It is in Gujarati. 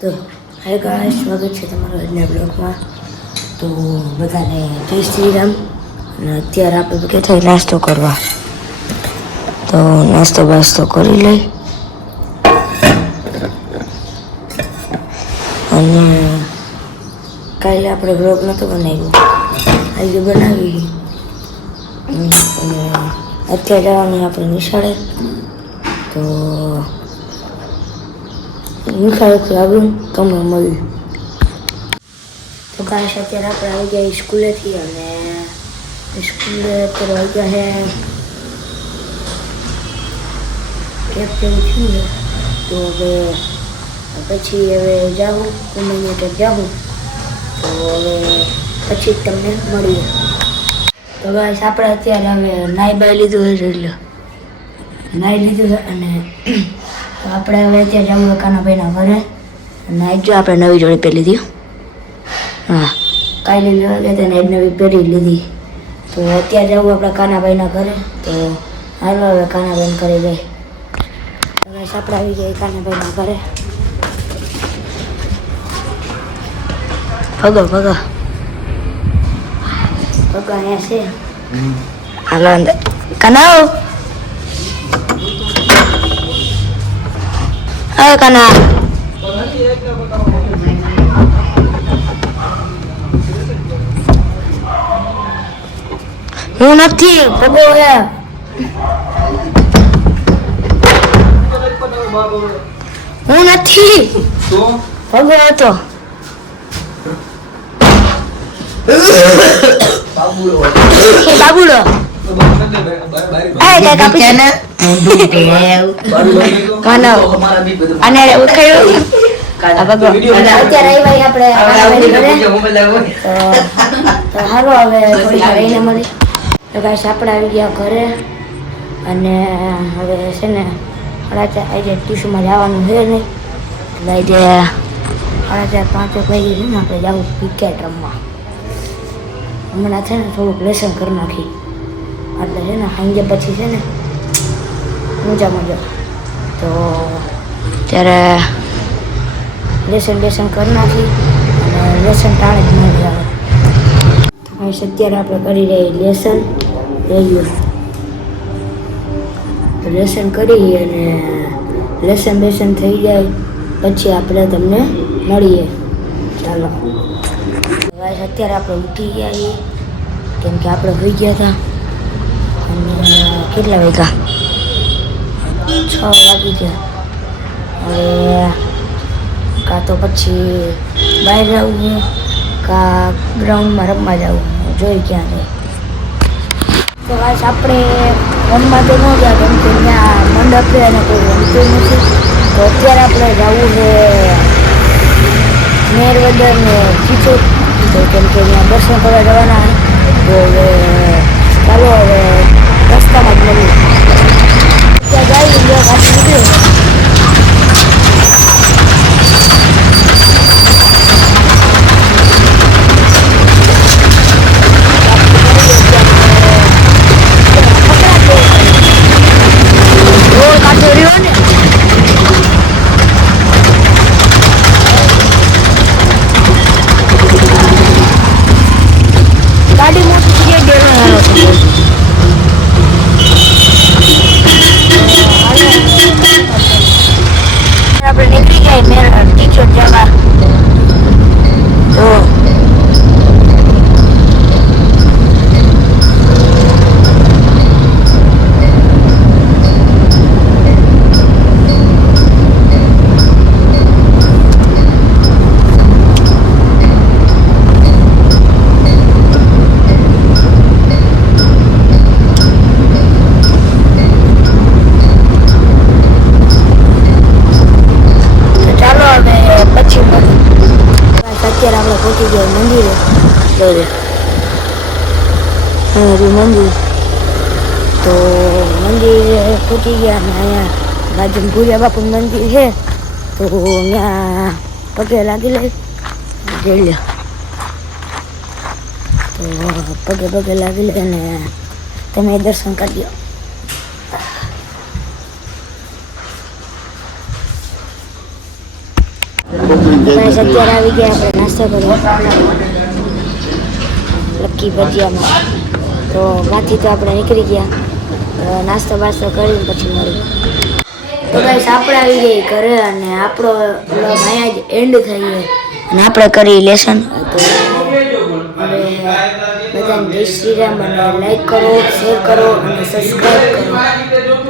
તો હાય ગાઈસ, સ્વાગત છે તમારો આજના બ્લોગમાં. તો બધાને જય શ્રી રામ. અને અત્યારે આપણે બેઠા નાસ્તો કરવા. તો નાસ્તો કરી લઈ અને કાલે આપણે બ્લોગ નહોતો બનાવ્યો, આજે બનાવી. અને અત્યારે જવાનું આપણે નિશાળે. તો નિશાળેથી આવ્યું તમને મળ્યું. તો કાશ અત્યારે આપણે આવી ગયા સ્કૂલેથી, અને સ્કૂલે અત્યારે આવી ગયા છે કેબ જેવું થયું ને. તો હવે પછી જાઉં મમ્મીને ક્યાંક જાઉં. તો હવે પછી તમને મળીએ. તો ગાઈસ આપણે અત્યારે હવે નાઈ બાઈ લીધું હોય એટલે નાઈ લીધું છે. અને તો આપણે હવે અત્યારે જવું કાનાભાઈના ઘરે. નાઈ જો આપણે નવી જોડી પહેરી લીધી. હા, કાલે લેવા ગયા હતા ને નવી પહેરી લીધી. તો અત્યારે જવું આપણે કાનાભાઈના ઘરે. તો હાલો હવે કાનાભાઈને ઘરે જાય. હવે આપણે આવી ગયા કાનાભાઈના ઘરે. ભગો અહીંયા છે. હાલો અંદર કનાવ. હવે કના હું નથી ભગો હે. હું નથી ભગો હતો. બાબુડો હાલો હવે રહીને મળી. તો ગાઈસ આપણે આવી ગયા ઘરે. અને હવે છે ને આજે ટ્યુશનમાં જવાનું છે નહીં, એટલે આજે 4:30 વાગે છે ને આપણે જવું ક્રિકેટ રમવા. હમણાં છે ને થોડુંક લેસન કરી નાખી, એટલે છે ને સાંજે પછી છે ને મજા. તો ત્યારે લેસન કરી નાખી અને લેસન ટાણે જ મળી આવે. તો ભાઈ અત્યારે આપણે કરી રહી લેસન રહ્યું. તો લેસન કરી અને લેસન થઈ જાય પછી આપણે તમને મળીએ. ચાલો ભાઈ અત્યારે આપણે ઉઠી ગયા છીએ, કેમ કે આપણે હોઈ ગયા હતા. અને કેટલા વાગ્યા? 6 વાગી ગયા. હવે કાં તો પછી બહાર જવું કાં ગ્રાઉન્ડમાં રમવા જવું, જોઈ ક્યાં જાય. તો ભાઈ આપણે રમવા તો ન ગયા, કેમ કે ત્યાં મંડપ છે અને કોઈ રમતું નથી. તો અત્યારે આપણે જવું છે મેરવદર ને ખીચોડ. તો કેમ કે અહીંયા દર્શન કરવા જવાના. તો હવે ચાલો હવે રસ્તામાં જ મળીએ. ત્યાં જઈ પાછી નીકળ્યો. પહોંચી ગયા મંદિરે. મંદિર તો મંદિરે પહોંચી ગયા. અને અહીંયા બાજુ ભૂરિયા બાપુનું મંદિર છે. તો ત્યાં પગે લાગી લઈ જઈ લે. તો પગે લાગી લે અને તમે દર્શન કરી લો. ગાઈસ અત્યારે આવી ગયા આપણે નાસ્તો કરવા લક્કી ભજીયામાં. તો ત્યાંથી તો આપણે નીકળી ગયા નાસ્તો બાસ્તો કરીને પછી મળી. તો ગાઈસ આપણે આવી ગઈ ઘરે અને આપણો વ્લોગ અહીંયા જ એન્ડ થઈ ગયો અને આપણે કરી લેસન. તો હવે બધાને જય શ્રી રામ અને લાઈક કરો, શેર કરો અને સબસ્ક્રાઈબ કરો.